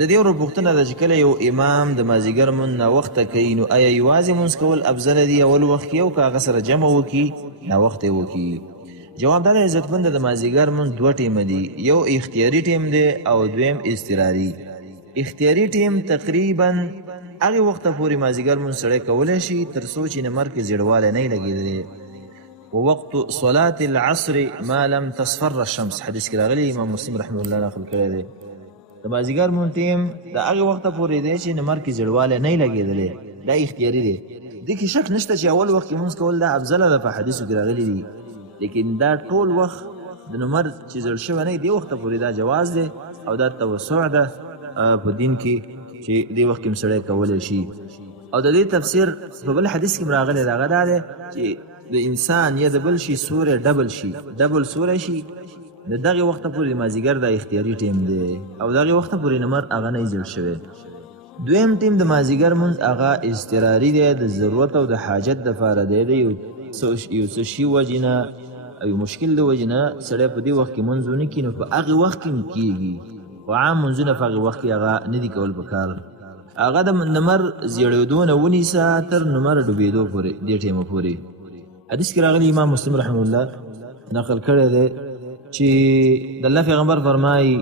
د دې ورو پوښتنه ده چې کله یو امام د مازدیګر مونځ ناوخته کوي نو آیا یوازې مونځ کول افضله دي اول وخت کې او که هغه سره جمع وکړي ناوخته یې وکړي؟ جواب دا دی عزتمند د مازدیګر مونځ دوه ټیمه دي، یو اختیاري ټیم دی او دویم اضطراري. اختیاري ټیم تقریبا هغې وخته پورې مازدیګر مونځ سړی کولی شي تر څو چې نمر کې زیړوالی نه وي لګېدلی. ووقت صلاة العصر ما لم تصفر الشمس، حدیث کې راغلی، امام مسلم رحمه الله نقل کړی دی. د مازدیګر مونځ ټیم د هغې وخته پورې دی چې نمر کې زیړوالی نه وي لګېدلی، دا اختیاري دی. دې کې شک نشته چې اول وخت کې مونځ کول دا افضله ده، په حدیثو کې راغلي دي. لیکن دا ټول وخت د نمر چې زیړ شوی نه وي دې وخته پورې دا جواز دی او دا توسع ده په دین کې چې دې وخت کې هم سړی کولی شي. او د دې تفسیر په بل حدیث کې راغلی دی، هغه دا دی چې د انسان یا د بل شي سوری ډبل سوری شي، د دغې وخته پورې مازدیګر د اختیاري ټیم دی او دغې وخته پورې نمر هغه نه زیړ شوی. دویم ټیم د مازدیګر مونځ هغه اضطراري دی، د ضرورت او د حاجت دپاره دی. د یو څه شي وجې نه او یو مشکل د وجې نه سړی په دې وخت کې مونځ ونه کړي نو په هغې وخت کې هم کېږي، خو عام مونځونه په هغې وخت کې هغه نه دي کول پکار. هغه د نمر زیړېدو نه ونیسه تر نمر ډوبېدو پورې، دې ټیمه پورې. حدیث کې راغلی، امام مسلم رحمه الله نقل کړی دی چې د الله پیغمبر فرمایي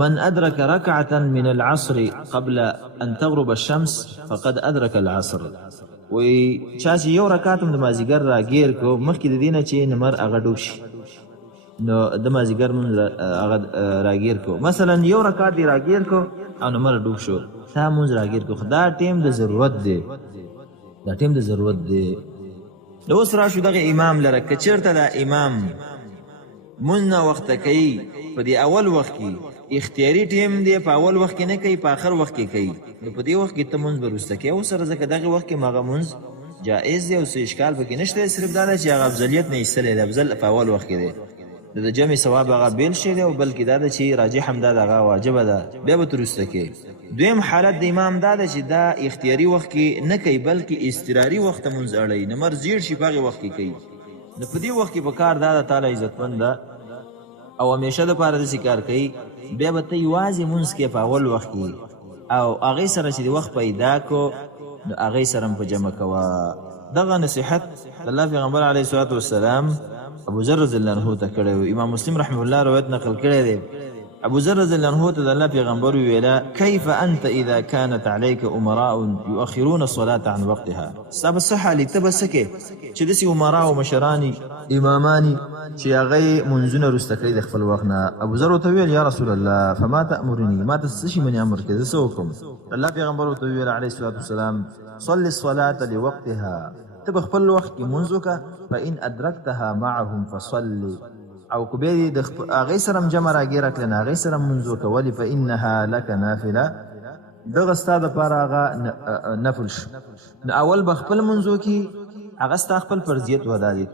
من ادرک رکعة من العصر قبل ان تغرب الشمس فقد ادرک العصر. وی چا چې یو رکعت هم د مازدیګر راګیر کو مخکې د دې نه چې نمر هغه ډوب شي نو د مازدیګر مونځ هغه راګیر کو. مثلا یو رکعت دې راګیر کو او نمر ډوب شو، تا مونځ راګیر کو. دا ټیم د ضرورت دی، دا ټیم د ضرورت دی. نو اوس راشو دغه امام لره، که چېرته دا امام مونځ ناوخته کوي په دې اول وخت کې، اختیاري ټیم دی، په اول وخت کې نه کوي، په آخر وخت کې کوي، نو په دې وخت کې ته مونځ به وروسته کوي. او سره ځکه دغه وخت کې هم هغه مونځ جایز دی او څه اشکال پکې نشته، صرف دا ده چې هغه افضلیت نه ایستلی دی، افضل په اول وخت کې دی، د جمع ثواب هغه بیل شی دی، او بلکې دا ده چې راجح هم دا د هغه واجبه ده، بیا به ته وروسته کوي. دویم حالت د امام دا ده چې دا اختیاري وخت کې نه کوي بلکې اضطراري وخت ته مونځ اړوي، نمر زیړ شي په هغې وخت کې کوي. نو په دې وخت کې په کار دا ده تعالی عزتمند ده او همیشه دپاره داسې کار کوي، بیا به ته یوازې مونځ کې په اول وخت کې او هغې سره چې د وخت پیدا کو نو هغې سره هم په جمع کوه. دغه نصیحت د الله پیغمبر علیه الصلاة والسلام ابو ذر رضی الله عنه ته کړی و. امام مسلم رحمه الله روایت نقل کړی دی، ابو ذر رضی الله عنه ته د الله پیغمبر وویله کیف انت اذا كانت عليك امراء يؤخرون الصلاة عن وقتها. ستا به څه حال ته به څه کوې چې داسې امرا او مشراني اماماني چې هغه منځونه وروسته کوي د خپل وخت نه. ابو ذر ورته وویل یا رسول الله فما تأمرني، ما ته څه شي باندې امر کوې، زه څه وکړم؟ الله پیغمبر ورته وویل علیه الصلاة والسلام صل الصلاة لوقتها، ته به خپل وخت کې مونځ وکړه، فإن أدرکتها معهم فصل، او که بیا د هغې سره هم جمع راګیره کړې نو هغې سره هم مونځ وکړه، ولې فإنها لک نافله، دغه ستا دپاره هغه نفل شو. نو اول به خپل مونځ وکړي، هغه ستا خپل فرضیت ودا دي،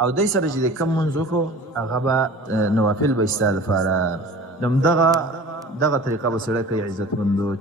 او دی سره چې د کم مونځ وکړو هغه به نوافل به ستا دپاره. نو دغه طریقه به سړی کوي عزتمندو.